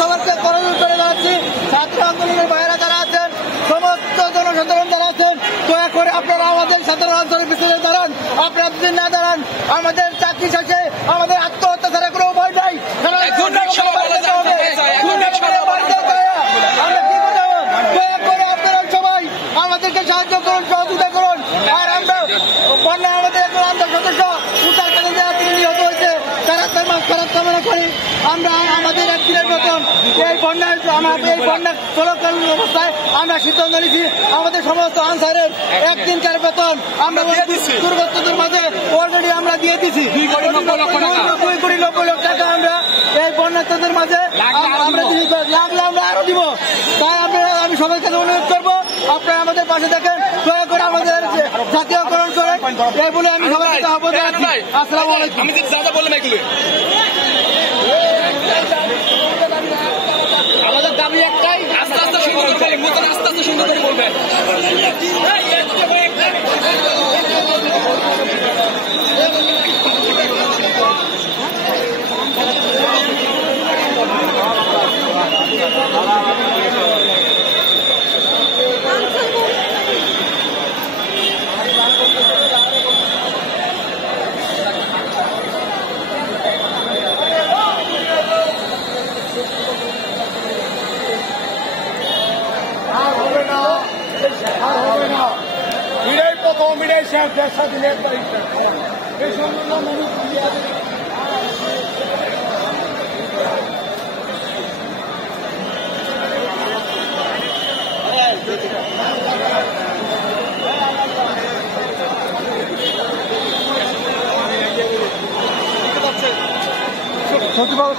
সবাইকে করণীয় করে যাচ্ছি। ছাত্র আন্দোলনের বাইরে যারা আছেন, সমস্ত জনসাধারণ যারা আছেন, দয়া করে আপনারা আমাদের সাধারণ অঞ্চলের পিছনে দাঁড়ান। আপনারা যদি না দাঁড়ান, আমাদের চাকরি শেষে আমাদের আত্মহত্যা ছাড়া কোনো উপায় নাই। আমরা কি করতে হবে? দয়া করে আপনারা সবাই আমাদেরকে সাহায্য করুন, সহযোগিতা করুন। আর আমরা বন্যায় আমাদের একজন আন্দোলন সদস্য উদ্ধার কাজে তিনি নিহত হয়েছে, তারা খারাপ কামনা করি। আমরা আমাদের একদিনের বেতন এই বন্যা চলাকালীন অবস্থায় আমরা সিদ্ধান্ত নিয়েছি আমাদের সমস্ত আনসারের একদিনকার বেতন আমরা দুর্গতদের মাঝে অলরেডি আমরা দিয়ে দিচ্ছি। 2,90,00,000 টাকা আমরা এই বন্যার্থীদের মাঝে লাগলে আমরা আরো দিব। তাই আমি সবার কাছে অনুরোধ করবো, আপনারা আমাদের পাশে দেখেন, দয়া করে আমাদের জাতীয়করণ করেন, এই বলে আমি সবার কাছে আহ্বান জানাচ্ছি। আসসালামু আলাইকুম। আমাদের দাবি একটাই, আস্তে আস্তে সুন্দর করে বলবেন। দেশ স্বাধীনের এই সম্পূর্ণ সচিবালয়